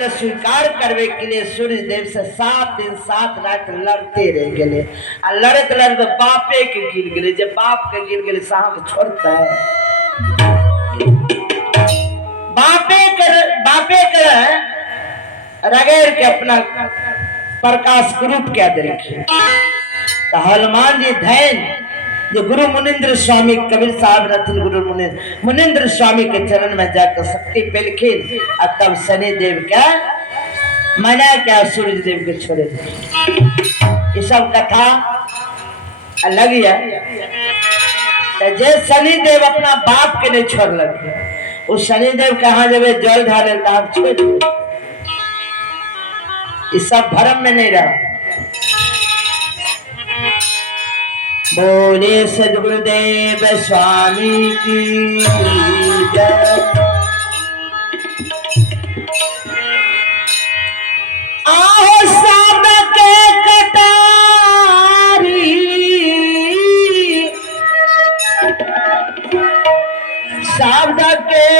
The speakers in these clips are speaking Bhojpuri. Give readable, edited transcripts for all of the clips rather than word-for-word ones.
दिल स्वीकार करवे के लिए सूर्य देव से 7 दिन 7 रात लड़ते रह गए। आ लड़ते लड़ते बापे के गिर गए। जब बाप के गिर गए साहब छोड़ता है बापे के रगेर के अपना प्रकाश रूप क्या देखे। तो हनुमान जी धैर्य जो गुरु मुनिंद्र स्वामी कबीर साहब रतन गुरु मुनिंद्र स्वामी के चरण में जाकर शक्ति पेलखिन और तब शनि देव का मना क्या सूर्य देव के छोड़े। ये सब कथा अलग है। तो जे शनि देव अपना बाप के नहीं छोड़ लगे उस शनि देव कहाँ जब जल ढाले आप छोड़ इस सब भरम में नहीं रहा। बोले सदगुरुदेव स्वामी की जय। आओ सब के कटारी शब्द के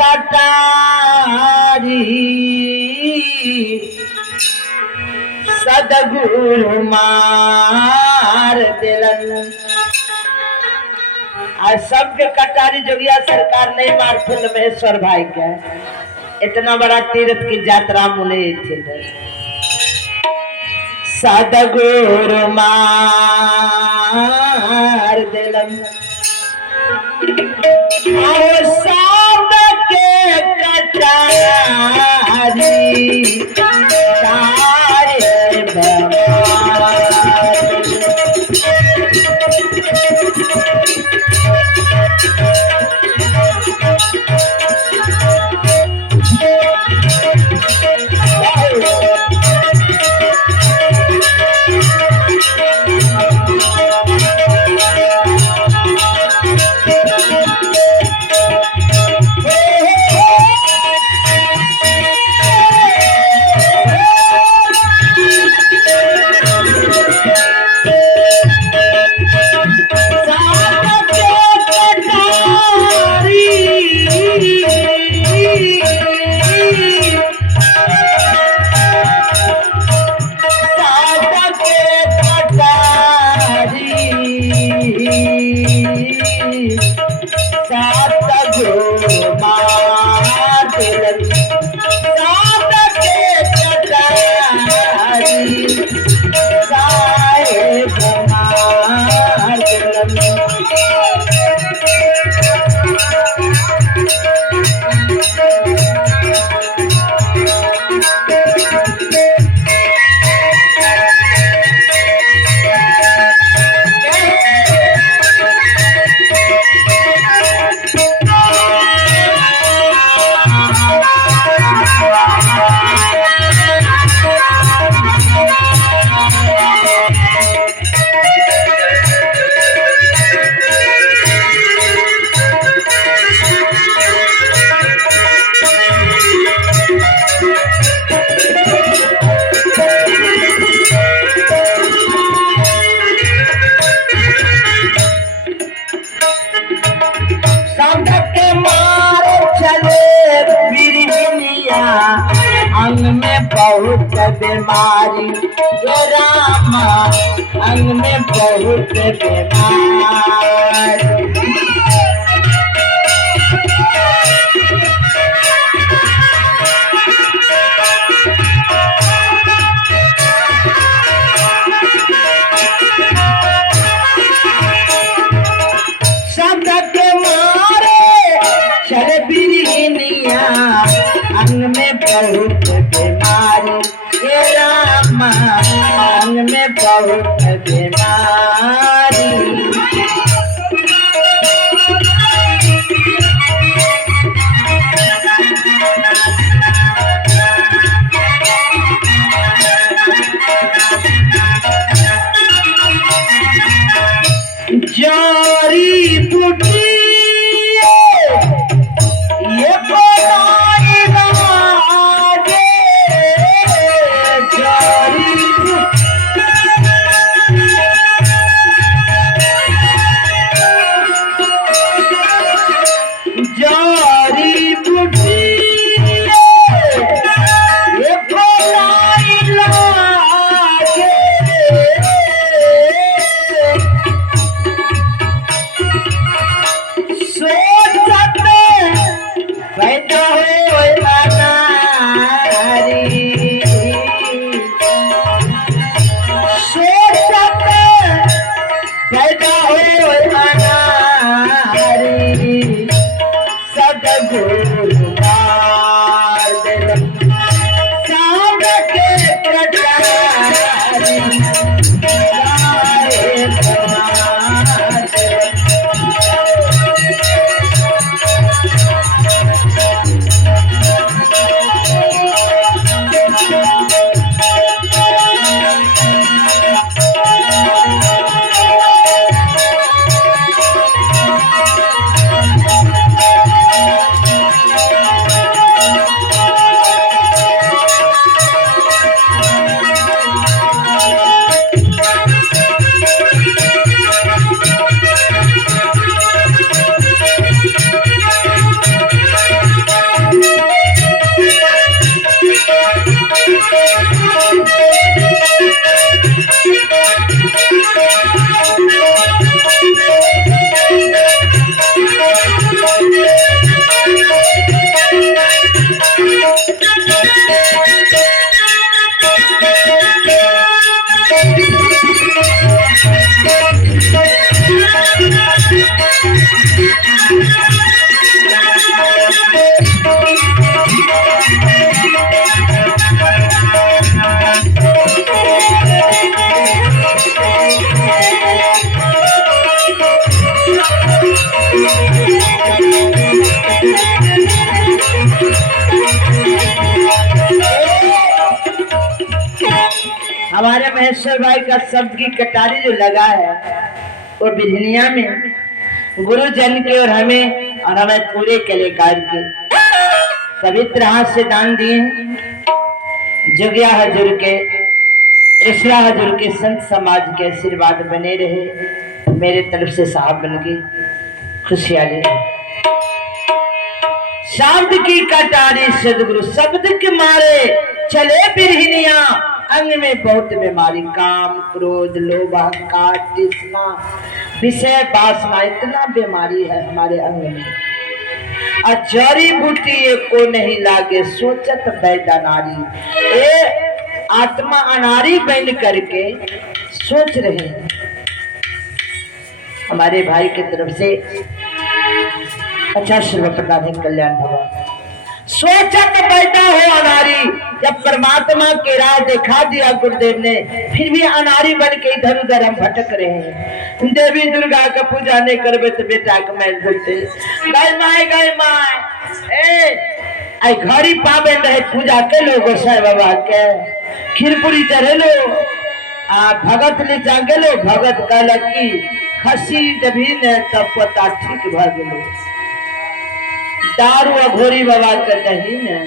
कटारी सदगुरु मार दिलन। आज सबके कटारी जोगिया सरकार नहीं मारते महेश्वर भाई के इतना बड़ा तीर्थ की यात्रा मुने थे। सदगुरु मार दिलन और सबके कटारी अंग में बहुत बीमारी रामा अंग में बहुत बीमारी। शब्द के मारे चले बिरहिनिया अंग में बहुत बीमारी ये रामा अंग में बहुत बीमारी। जारी बूटी ये बनाई राजे जारी शाम के कटारी जाए समाज। हमारे महेश्वर भाई का शब्द की कटारी जो लगा है वो बिरहनिया में गुरु जन के और हमें पूरे कलाकार के पवित्र हाथ से दान दिए। जुगिया हजूर के ऋषिया हजूर के संत समाज के आशीर्वाद बने रहे। मेरे तरफ से साहब बन गई खुशियाली। शब्द की कटारी सदगुरु शब्द के मारे चले बिरहनिया। अंग में बहुत बीमारी, काम क्रोध लोभ अहंकार तृष्णा विषय वासना, इतना बीमारी है हमारे अंग में। जड़ी बूटी को नहीं लागे सोचत बैदा नारी। ये आत्मा अनारी बन करके सोच रहे हैं। हमारे भाई की तरफ से 50 रुपये प्रदान कल्याण भगवान। सोचत बैठा हो अनारी। जब परमात्मा के राह दिखा दिया गुरुदेव ने, फिर भी अनारी बन के इधर उधर हम भटक रहे हैं। देवी दुर्गा का पूजा नहीं करबे तो बेटा के मैल बोलते गए माए ए घड़ी पावे रहे पूजा के लो गोसाई बाबा के खीरपुरी चढ़े लो भगत ले जागे लो। भगत कहलक की खसी जभी ने तब पता ठीक भ गेलो। दारू अघोरी बाबा के दही ने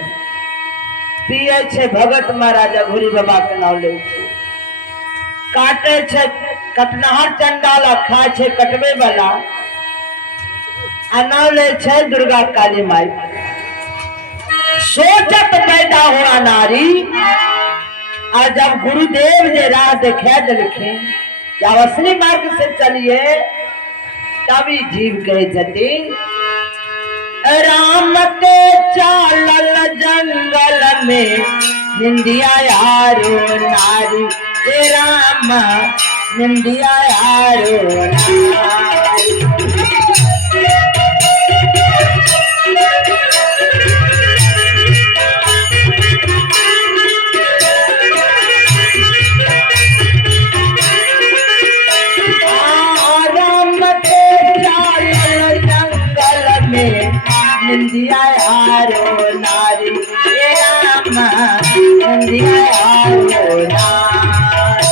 पिए छे भगत महाराज अघोरी बाबा के नाम ले छे। काटे छे कटनाहर चंडाला खाए छे कटवे वाला आ नाम ले छे दुर्गा काली माई। सोचत पैदा हुआ नारी। आ जब गुरुदेव जे राह दिखा दिलखे जब असली मार्ग से चलिए तभी जीव कहे जती। राम ते चालल जंगल में निंदिया यारो नारी। राम निंदिया यारो नारी। राम ते चालल जंगल में निंदिया यारो नारी। राम निंदिया यारो नारी।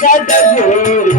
सदगुरु